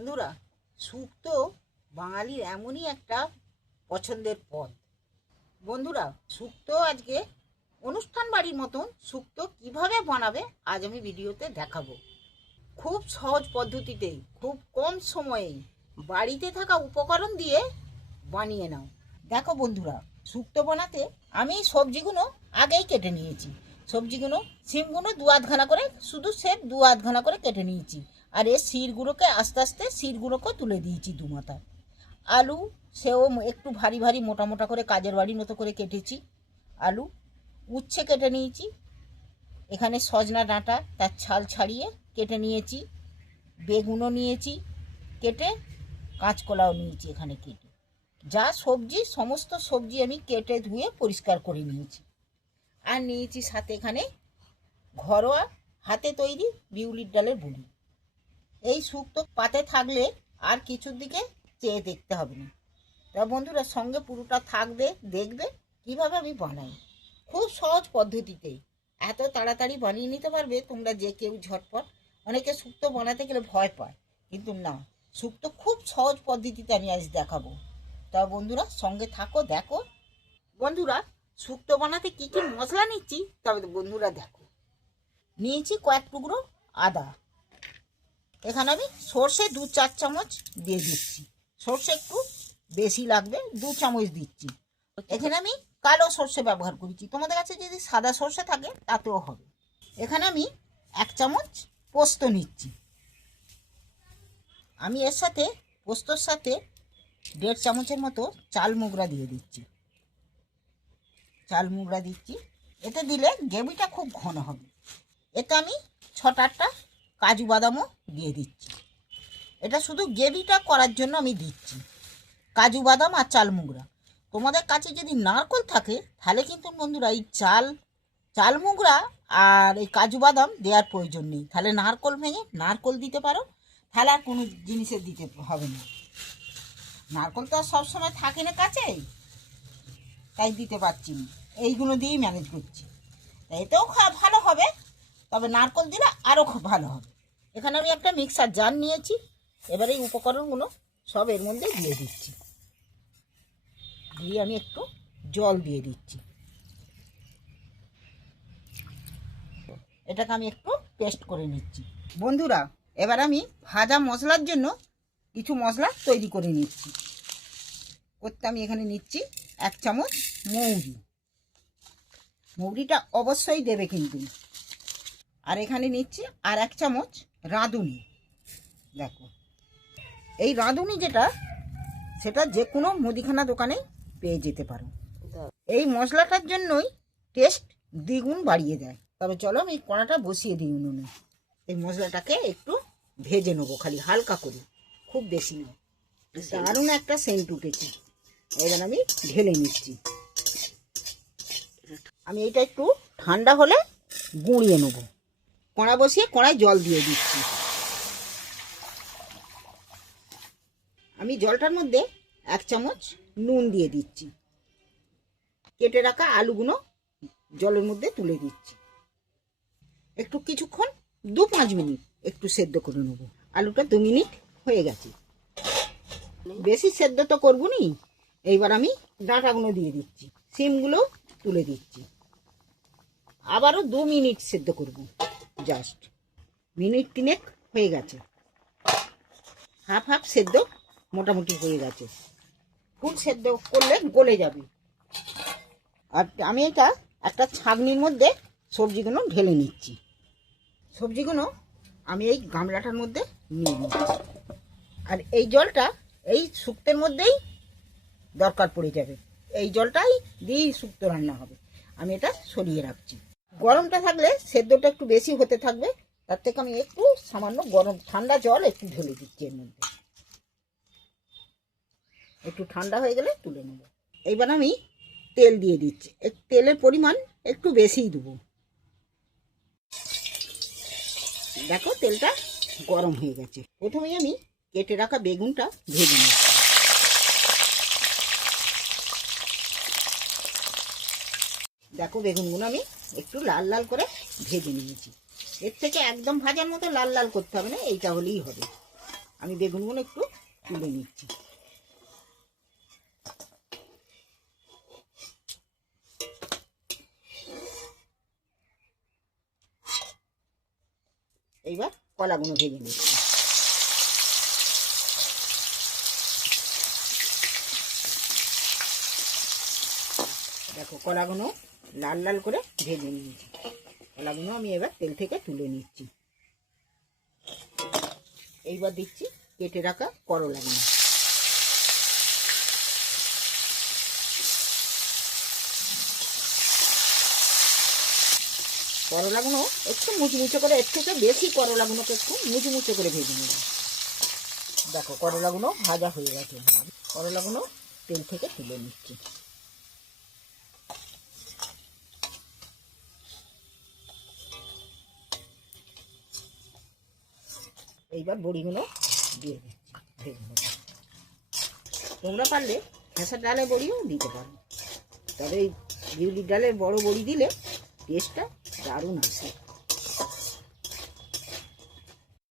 বন্ধুরা, শুক্তো বাঙালির এমনই একটা পছন্দের পদ। বন্ধুরা, শুক্তো আজকে অনুষ্ঠান বাড়ির মতন শুক্তো কিভাবে বানাবে আজ আমি ভিডিওতে দেখাবো। খুব সহজ পদ্ধতিতেই, খুব কম সময়েই বাড়িতে থাকা উপকরণ দিয়ে বানিয়ে নাও। দেখো বন্ধুরা, শুক্তো বানাতে আমি সবজিগুলো আগেই কেটে নিয়েছি। সবজিগুলো সিমগুলো দু আধখানা করে, শুধু সে দু আধখানা করে কেটে নিয়েছি। আর এর শিরগুলোকে আস্তে আস্তে শিরগুলোকে তুলে দিয়েছি দু মাথা। আলু সেও একটু ভারী ভারী মোটা মোটা করে কাজের বাড়ির মতো করে কেটেছি। আলু উচ্ছে কেটে নিয়েছি। এখানে সজনা ডাঁটা তার ছাল ছাড়িয়ে কেটে নিয়েছি। বেগুনও নিয়েছি কেটে, কাঁচকলাও নিয়েছি এখানে কেটে। যা সবজি, সমস্ত সবজি আমি কেটে ধুয়ে পরিষ্কার করে নিয়েছি। আর নিয়েছি সাথে এখানে ঘরোয়া হাতে তৈরি বিউলির ডালের বড়ি। এই শুক্তো পাতে থাকলে আর কিছুর দিকে চেয়ে দেখতে হবে না। তা বন্ধুরা, সঙ্গে পুরোটা থাকবে, দেখবে কিভাবে আমি বানাই। খুব সহজ পদ্ধতিতে এত তাড়াতাড়ি বানিয়ে নিতে পারবে তোমরা যে কেউ ঝটপট। অনেকে শুক্তো বানাতে গেলে ভয় পায়, কিন্তু না, শুক্তো খুব সহজ পদ্ধতিতে আমি আজ দেখাবো। তা বন্ধুরা, সঙ্গে থাকো, দেখো। বন্ধুরা, শুক্তো বানাতে কি কি মশলা নিচ্ছি তবে বন্ধুরা দেখো। নিয়েছি কয়েক টুকরো আদা। এখানে আমি সর্ষে 2-4 চামচ দিয়ে দিচ্ছি। সর্ষে একটু বেশি লাগবে, 2 চামচ দিচ্ছি। এখানে আমি কালো সর্ষে ব্যবহার করেছি, তোমাদের কাছে যদি সাদা সর্ষে থাকে তাতেও হবে। এখানে আমি 1 চামচ পোস্ত নিচ্ছি। আমি এর সাথে, পোস্তর সাথে 1.5 চামচের মতো চাল মুগড়া দিয়ে দিচ্ছি। চাল মুগড়া দিচ্ছি, এতে দিলে গ্রেভিটা খুব ঘন হবে। এতে আমি 6-8টা কাজু বাদামও দিয়ে দিচ্ছি। এটা শুধু গ্রেভিটা করার জন্য আমি দিচ্ছি, কাজু বাদাম আর চাল মুগড়া। তোমাদের কাছে যদি নারকোল থাকে তাহলে কিন্তু বন্ধুরা এই চাল মুগড়া আর এই কাজু বাদাম দেওয়ার প্রয়োজন নেই। তাহলে নারকোল ভেঙে নারকোল দিতে পারো, তাহলে আর কোনো জিনিসের দিতে হবে না। নারকোল তো আর সবসময় থাকে না কাছেই, তাই দিতে পারছি না, এইগুলো দিয়েই ম্যানেজ করছি। এতেও ভালো হবে, তবে নারকোল দিলে আরও খুব ভালো হবে। এখানে আমি একটা মিক্সার জার নিয়েছি। এবারে এই উপকরণগুলো সব এর মধ্যে দিয়ে দিচ্ছি। দিয়ে আমি একটু জল দিয়ে দিচ্ছি। এটাকে আমি একটু পেস্ট করে নিচ্ছি। বন্ধুরা, এবার আমি ভাজা মশলার জন্য কিছু মশলা তৈরি করে নিচ্ছি। করতে আমি এখানে নিচ্ছি 1 চামচ মৌরি। মৌরিটা অবশ্যই দেবে কিন্তু। আর এখানে নিচ্ছি আর 1 চামচ রাঁধুনি। দেখো, এই রাঁধুনি যেটা, সেটা যে কোনো মুদিখানা দোকানে পেয়ে যেতে পারো। এই মশলাটার জন্যই টেস্ট দ্বিগুণ বাড়িয়ে দেয়। তবে চলো আমি কড়াটা বসিয়ে দিই উনুনে। এই মশলাটাকে একটু ভেজে নেবো, খালি হালকা করে, খুব বেশি নয়। দারুণ একটা সেন্ট উঠেছে। এবার আমি ঢেলে নিচ্ছি। আমি এটা একটু ঠান্ডা হলে গুঁড়িয়ে নেবো। কড়া বসিয়ে কড়ায় জল দিয়ে দিচ্ছি। আমি জলটার মধ্যে 1 চামচ নুন দিয়ে দিচ্ছি। কেটে রাখা আলুগুলো জলের মধ্যে তুলে দিচ্ছি। একটু কিছুক্ষণ 2-5 মিনিট একটু সেদ্ধ করে নেবো। আলুটা 2 মিনিট হয়ে গেছে, বেশি সেদ্ধ তো করবো নি। এইবার আমি ডাঁটাগুলো দিয়ে দিচ্ছি, সিমগুলো তুলে দিচ্ছি। আবারও 2 মিনিট সেদ্ধ করব। জাস্ট মিনিট 3 হয়ে গেছে। হাফ হাফ সেদ্ধ মোটামুটি হয়ে গেছে। ফুল সেদ্ধ করলে গলে যাবে। আর আমি এটা একটা ছাঁকনির মধ্যে সবজিগুলো ঢেলে নিচ্ছি। সবজিগুলো আমি এই গামলাটার মধ্যে নিয়ে নিচ্ছি। আর এই জলটা এই শুক্তোর মধ্যেই দরকার পড়ে যাবে। এই জলটাই দিয়েই শুক্তো রান্না হবে। আমি এটা সরিয়ে রাখছি। গরমটা থাকলে সেদ্ধটা একটু বেশি হতে থাকবে, তার থেকে আমি একটু সামান্য ঠান্ডা জল একটু ঢেলে দিচ্ছি এর মধ্যে। একটু ঠান্ডা হয়ে গেলে তুলে নেব। এইবার আমি তেল দিয়ে দিচ্ছি। তেলের পরিমাণ একটু বেশিই দেবো। দেখো, তেলটা গরম হয়ে গেছে। প্রথমেই আমি কেটে রাখা বেগুনটা ভেজে নিচ্ছি। দেখো, বেগুনগুলো আমি একটু লাল লাল করে ভেজে নিয়েছি। এর থেকে একদম ভাজার মতো লাল লাল করতে হবে না, এইটা হলেই হবে। আমি বেগুনগুলো একটু তুলে নিচ্ছি। এইবার কলাগুলো ভেজে নিচ্ছি। দেখো কলাগুলো লাল লাল করে ভেজে নিয়েছি। কলাগুলো আমি এবার তেল থেকে তুলে নিচ্ছি। এইবার দিচ্ছি কেটে রাখা করলাগুলো। করলাগুলো একটু মুচমুচে করে, এর থেকে বেশি করলাগুলোকে একটু মুচমুচে করে ভেজে নেব। দেখো করলাগুলো ভাজা হয়ে গেছে। করলাগুলো তেল থেকে তুলে নিচ্ছি। এইবার বড়িগুলো দিয়ে দিচ্ছি ভেজে নেব। তোমরা পারলে খেসার ডালে বড়িও দিতে পারো, তবে এই বিউলির ডালের বড় বড়ি দিলে টেস্টটা দারুণ আসে।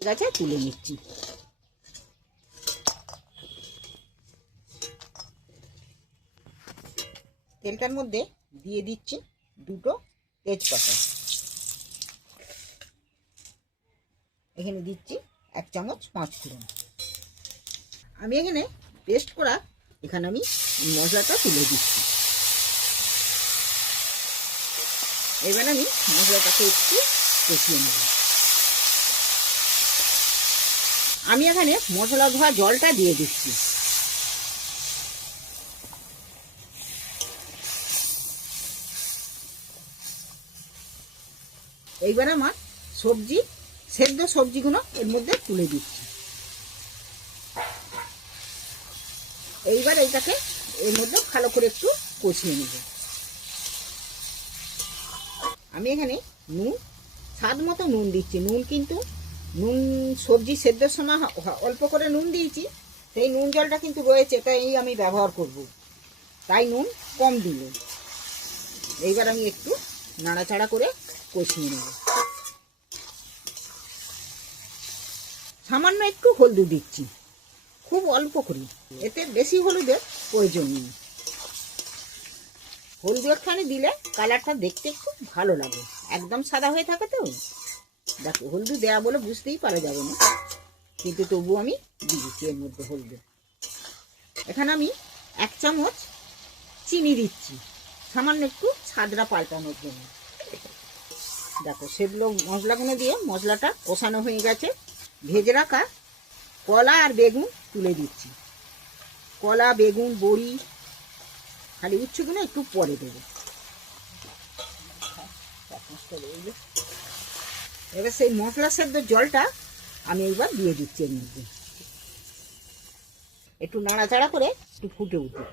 গাছে তুলে নিচ্ছি। তেলটার মধ্যে দিয়ে দিচ্ছি দুটো তেজপাতা। এখানে দিচ্ছি 1 চামচ 5 ফোড়ন। আমি এখানে পেস্ট করা আমি মশলাটা তুলে দিচ্ছি। এবার আমি মশলাটাকে একটু কষিয়ে নেব। আমি এখানে মশলা ধোয়া জলটা দিয়ে দিচ্ছি। এইবার আমার সেদ্ধ সবজিগুলো এর মধ্যে তুলে দিচ্ছি। এইবার এইটাকে এর মধ্যে ভালো করে একটু কষিয়ে নেব। আমি এখানে নুন স্বাদ মতো নুন দিচ্ছি। নুন সবজি সেদ্ধর সময় অল্প করে নুন দিয়েছি, সেই নুন জলটা কিন্তু রয়েছে, তাই আমি ব্যবহার করব, তাই নুন কম দিল। এইবার আমি একটু নাড়াচাড়া করে কষিয়ে নেব। সামান্য একটু হলদি দিচ্ছি, খুব অল্প করে, এতে বেশি হলুদের প্রয়োজন নেই। হলদি একখানি দিলে কালারটা দেখতে খুব ভালো লাগে, একদম সাদা হয়ে থাকে তো। দেখো হলদি দেওয়া বলে বুঝতেই পারা যাবে না, কিন্তু তবু আমি দিয়েছি এর মধ্যে হলদি। এখানে আমি 1 চামচ চিনি দিচ্ছি, সামান্য একটু স্বাদটা পাল্টানোর জন্য। দেখো সেগুলো মশলাগুলো দিয়ে মশলাটা কষানো হয়ে গেছে। ভেজে রাখা কলা আর বেগুন তুলে দিচ্ছি। কলা, বেগুন, বড়ি, খালি উচ্ছেগুলো একটু পরে দেবো। এবার সেই মশলা সেদ্ধ জলটা আমি এইবার দিয়ে দিচ্ছি এর মধ্যে। একটু নাড়াচাড়া করে একটু ফুটে উঠে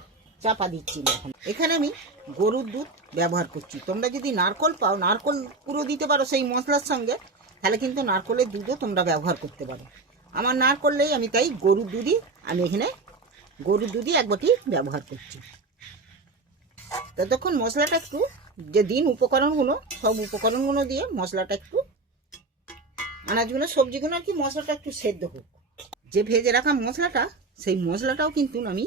চাপা দিচ্ছি না। এখানে আমি গরুর দুধ ব্যবহার করছি। তোমরা যদি নারকল পাও, নারকল পুরো দিতে পারো সেই মশলার সঙ্গে, তাহলে কিন্তু নারকলের দুধও তোমরা ব্যবহার করতে পারো। আমার নারকল নেই, আমি তাই গরুর দুধই 1 বাটি ব্যবহার করছি। ততক্ষণ মশলাটা একটু সব উপকরণগুলো দিয়ে মশলাটা একটু, আনাজগুলো সবজিগুলো আর কি, মশলাটা একটু সেদ্ধ হোক। যে ভেজে রাখা মশলাটা, সেই মশলাটাও কিন্তু আমি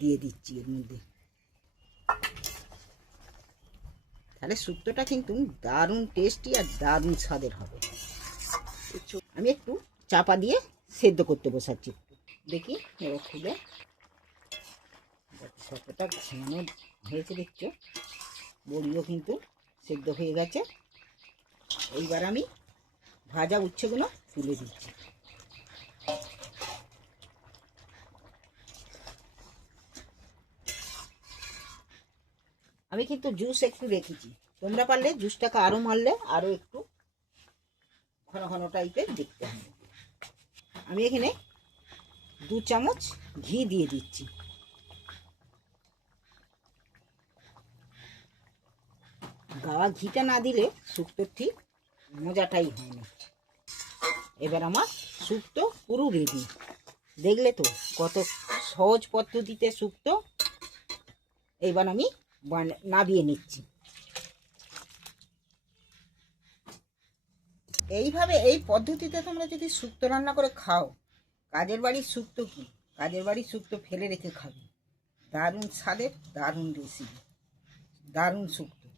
দিয়ে দিচ্ছি এর মধ্যে। তাহলে শুক্তোটা কিন্তু দারুণ টেস্টি আর দারুণ স্বাদের হবে। আমি একটু চাপা দিয়ে সেদ্ধ করতে বসাচ্ছি। দেখি এবার খুলে কতটা ঘন হয়েছে দেখছো। বড়িও কিন্তু সেদ্ধ হয়ে গেছে। এইবার আমি ভাজা উচ্ছেগুলো তুলে দিচ্ছি। আমি কিন্তু জুস একটু রেখেছি, তোমরা পারলে জুসটাকে আরো মারলে আরো একটু ঘন ঘন টাইপের দেখতে হবে। আমি এখানে 2 চামচ ঘি দিয়ে দিচ্ছি। গাওয়া ঘিটা না দিলে শুক্তো ঠিক মজাটাই হয় না। এবার আমার শুক্তো পুরো রেডি। দেখলে তো কত সহজ পদ্ধতিতে শুক্তো। এবার আমি নাবিয়ে নিচ্ছি। এইভাবে এই পদ্ধতিতে তোমরা যদি শুক্তো রান্না করে খাও, কাজের বাড়ির শুক্তো কি, কাজের বাড়ির শুক্তো ফেলে রেখে খাবে, দারুণ স্বাদের, দারুণ রেসিপি, দারুণ শুক্তো।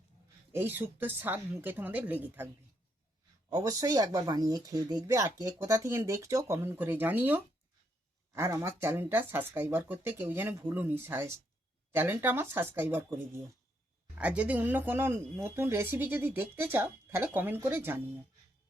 এই শুক্তোর স্বাদ মুখে তোমাদের লেগে থাকবে। অবশ্যই একবার বানিয়ে খেয়ে দেখবে। আর কে কোথা থেকে দেখছো কমেন্ট করে জানিও। আর আমার চ্যানেলটা সাবস্ক্রাইবার করতে কেউ যেন ভুলুনি, চ্যানেলটা আমার সাবস্ক্রাইবার করে দিও। আর যদি অন্য কোনো নতুন রেসিপি যদি দেখতে চাও তাহলে কমেন্ট করে জানিও।